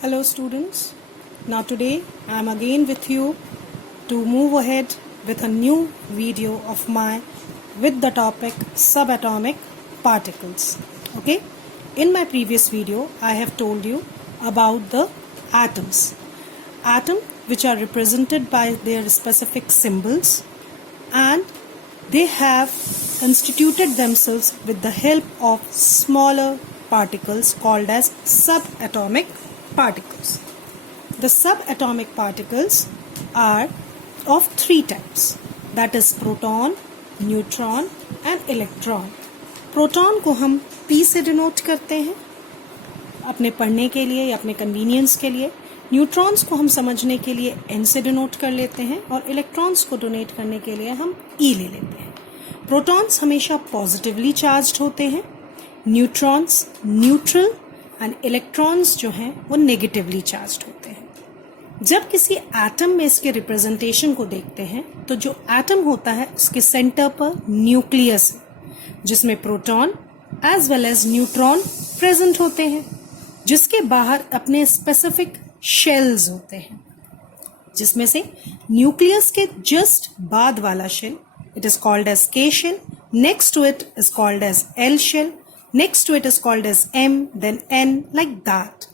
Hello students, now today I am again with you to move ahead with a new video of mine with the topic subatomic particles. Okay, in my previous video I have told you about the atoms which are represented by their specific symbols, and they have constituted themselves with the help of smaller particles called as subatomic particles. The subatomic particles are of three types, that is proton, neutron and electron. Proton को हम P से denote करते हैं अपने पढ़ने के लिए या अपने कन्वीनियंस के लिए, न्यूट्रॉन्स को हम समझने के लिए N से डिनोट कर लेते हैं और इलेक्ट्रॉन्स को डोनेट करने के लिए हम E ले लेते हैं. प्रोटॉन्स हमेशा पॉजिटिवली चार्ज्ड होते हैं, न्यूट्रॉन्स न्यूट्रल एंड इलेक्ट्रॉन्स जो हैं वो नेगेटिवली चार्ज्ड होते हैं. जब किसी एटम में इसके रिप्रेजेंटेशन को देखते हैं तो जो एटम होता है उसके सेंटर पर न्यूक्लियस है जिसमें proton as well as neutron present होते हैं, जिसके बाहर अपने स्पेसिफिक शेल्स होते हैं, जिसमें से न्यूक्लियस के जस्ट बाद वाला shell it is called as K shell, next to it is called as L shell, next to it is called as M, then N, like that.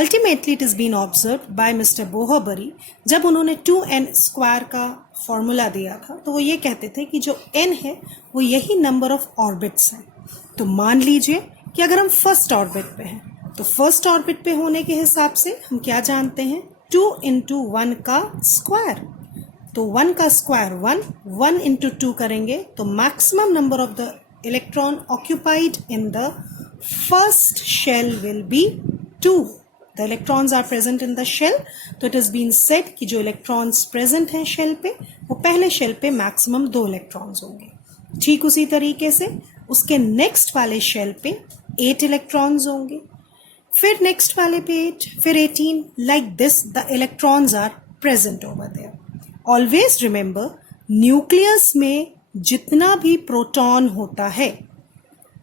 Ultimately it has been observed by Mr. Bohobary, जब उन्होंने 2n square का formula दिया था तो वो ये कहते थे कि जो n है वो यही नंबर ऑफ ऑर्बिट्स हैं. तो मान लीजिए कि अगर हम फर्स्ट ऑर्बिट पे हैं तो फर्स्ट ऑर्बिट पे होने के हिसाब से हम क्या जानते हैं, 2 into 1 का स्क्वायर. तो 1 का स्क्वायर 1 into 2 करेंगे तो maximum number of the electron occupied in the first shell will be 2. The electrons are present in the shell, तो it has been said कि जो electrons present हैं शेल पे वो पहले शेल पे मैक्सिमम 2 इलेक्ट्रॉन्स होंगे. ठीक उसी तरीके से उसके नेक्स्ट वाले शेल पे 8 इलेक्ट्रॉन्स होंगे, फिर नेक्स्ट वाले पे 8, फिर 18, like this the electrons are present over there. Always remember, nucleus में जितना भी प्रोटॉन होता है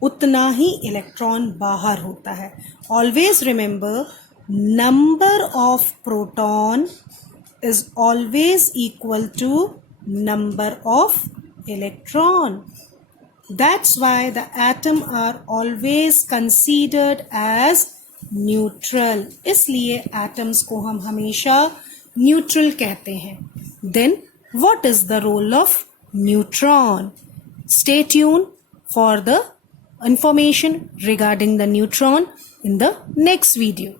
उतना ही इलेक्ट्रॉन बाहर होता है. Always remember, number of proton is always equal to number of electron. That's why the atom are always considered as neutral. इसलिए atoms को हम हमेशा neutral कहते हैं. Then what is the role of neutron? Stay tuned for the information regarding the neutron in the next video.